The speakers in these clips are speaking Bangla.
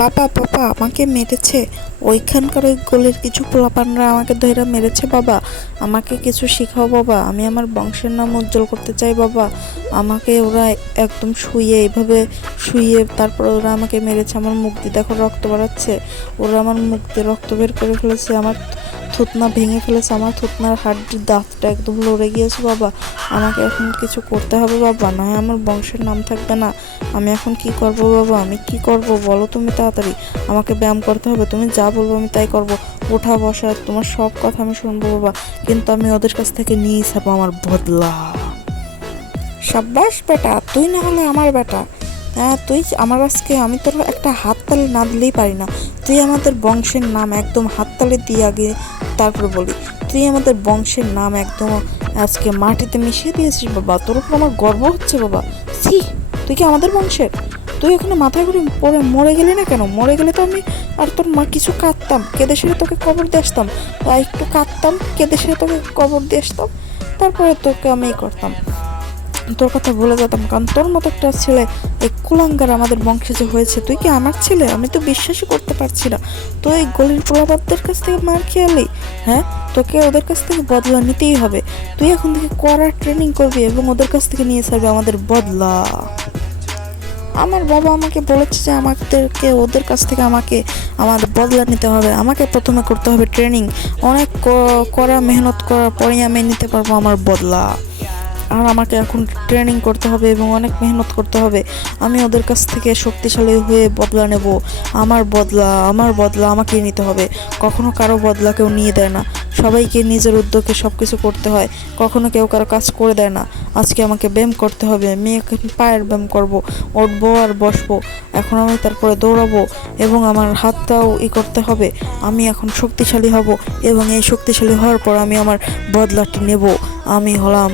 বাবা বাবা আমাকে মেরেছে। ওইখানকার ওই গলির কিছু পোলাপানরা আমাকে ধইরা মেরেছে বাবা। আমাকে কিছু শিখাও বাবা, আমি আমার বংশের নাম উজ্জ্বল করতে চাই বাবা। আমাকে ওরা একদম এইভাবে শুইয়ে তারপরে ওরা আমাকে মেরেছে। আমার মুখ দিয়ে দেখো রক্ত বেরাচ্ছে। ওরা আমার মুখ দিয়ে রক্ত বের করে ফেলেছে, আমার থুতনা ভেঙে ফেলেছে, আমার থুতনার হাড্ডির দাঁতটা একদম লড়ে গিয়েছে বাবা। আমাকে এখন কিছু করতে হবে বাবা, না হয় আমার বংশের নাম থাকবে না। আমি এখন কি করব বাবা, আমি কি করব বলো তুমি তাড়াতাড়ি। আমাকে ব্যায়াম করতে হবে, তুমি যা বলবো আমি তাই করব। ওঠা বসা তোমার সব কথা আমি শুনবো বাবা, কিন্তু আমি ওদের কাছ থেকে নিয়েই ছাড়বো আমার বদলা। সাব্বাস বেটা, তুই না হলে আমার বেটা। হ্যাঁ তুই আমার আজকে, আমি তোর একটা হাততালি না দিলেই পারি না। তুই আমাদের বংশের নাম একদম হাততালি দিয়ে আগে তারপরে বলি। তুই আমাদের বংশের নাম একদম আজকে মাটিতে মিশিয়ে দিয়েছিস বাবা। তোর উপর আমার গর্ব হচ্ছে বাবা। ছি, তুই কি আমাদের বংশের? তুই ওখানে মাথায় করে পড়ে মরে গেলি না কেন? মরে গেলে তো আমি আর তোর মা কিছু কাঁদতাম, কেঁদে সেরে তোকে কবর দিয়ে আসতাম। একটু কাঁদতাম, কেঁদে সেরে তোকে কবর দিয়ে আসতাম, তারপরে তোকে আমি করতাম, তোর কথা ভুলে যেতাম। কারণ তোর মতো একটা ছেলে, এই কুলাঙ্গার আমাদের বংশে যে হয়েছে, তুই কি আমার ছেলে? আমি তো বিশ্বাসই করতে পারছি না। তুই এই গলির পোলাপাতদের কাছ থেকে মার খেয়ালি। হ্যাঁ, তোকে ওদের কাছ থেকে বদলা নিতেই হবে। তুই এখন থেকে কড়া ট্রেনিং করবি এবং ওদের কাছ থেকে নিয়ে যাবি আমাদের বদলা। আমার বাবা আমাকে বলেছে যে আমাদেরকে ওদের কাছ থেকে আমার বদলা নিতে হবে। আমাকে প্রথমে করতে হবে ট্রেনিং, অনেক কড়া মেহনত করার পরেই আমি নিতে পারবো আমার বদলা। আর আমাকে এখন ট্রেনিং করতে হবে এবং অনেক মেহনত করতে হবে। আমি ওদের কাছ থেকে শক্তিশালী হয়ে বদলা নেব। আমার বদলা আমাকেই নিতে হবে। কখনো কারো বদলা কেউ নিয়ে দেয় না, সবাইকে নিজের উদ্যোগে সব কিছু করতে হয়। কখনো কেউ কারো কাজ করে দেয় না। আজকে আমাকে ব্যায়াম করতে হবে, আমি এখন পায়ের ব্যায়াম করব, উঠবো আর বসবো। এখন আমি তারপরে দৌড়াবো এবং আমার হাতটাও করতে হবে। আমি এখন শক্তিশালী হব এবং এই শক্তিশালী হওয়ার পর আমি আমার বদলাটি নেব। আমি হলাম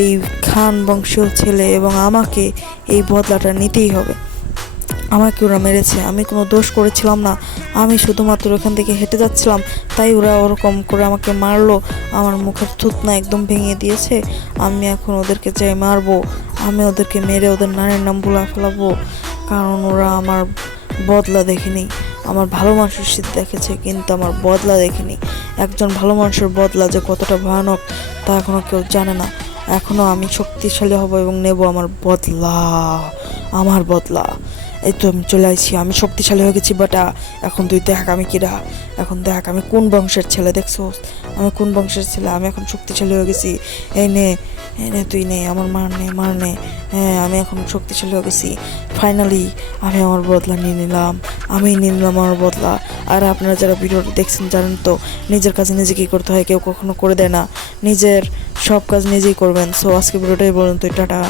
এই খান বংশীয় ছেলে এবং আমাকে এই বদলাটা নিতেই হবে। আমাকে ওরা মেরেছে, আমি কোনো দোষ করেছিলাম না। আমি শুধুমাত্র ওখান থেকে হেঁটে যাচ্ছিলাম, তাই ওরা ওরকম করে আমাকে মারলো। আমার মুখের থুতনা একদম ভেঙে দিয়েছে। আমি এখন ওদেরকে চাই মারবো। আমি ওদেরকে মেরে ওদের নারীর নাম ভুলা ফেলাবো, কারণ ওরা আমার বদলা দেখেনি। আমার ভালো মানুষের শীত দেখেছে, কিন্তু আমার বদলা দেখেনি। একজন ভালো মানুষের বদলা যে কতটা ভয়ানক তা এখনও কেউ জানে না। এখনও আমি শক্তিশালী হব এবং নেব আমার বদলা। আমার বদলা, এই তো আমি চলে আসছি, আমি শক্তিশালী হয়ে গেছি বেটা। এখন তুই দেখ আমি কিরা, এখন দেখ আমি কোন বংশের ছেলে। দেখছো আমি কোন বংশের ছেলে? আমি এখন শক্তিশালী হয়ে গেছি। এই নে তুই নে, আমার মার নে। হ্যাঁ, আমি এখন শক্তিশালী হয়ে গেছি। ফাইনালি আমি আমার বদলা নিয়ে নিলাম। আমি নিয়ে নিলাম আমার বদলা। আর আপনারা যারা ভিডিওটি দেখছেন জানেন তো, নিজের কাজ নিজেকেই করতে হয়, কেউ কখনো করে দেয় না। নিজের সব কাজ নিজেই করবেন। সো আজকে ভিডিওটাই বলুন তো, টাটা।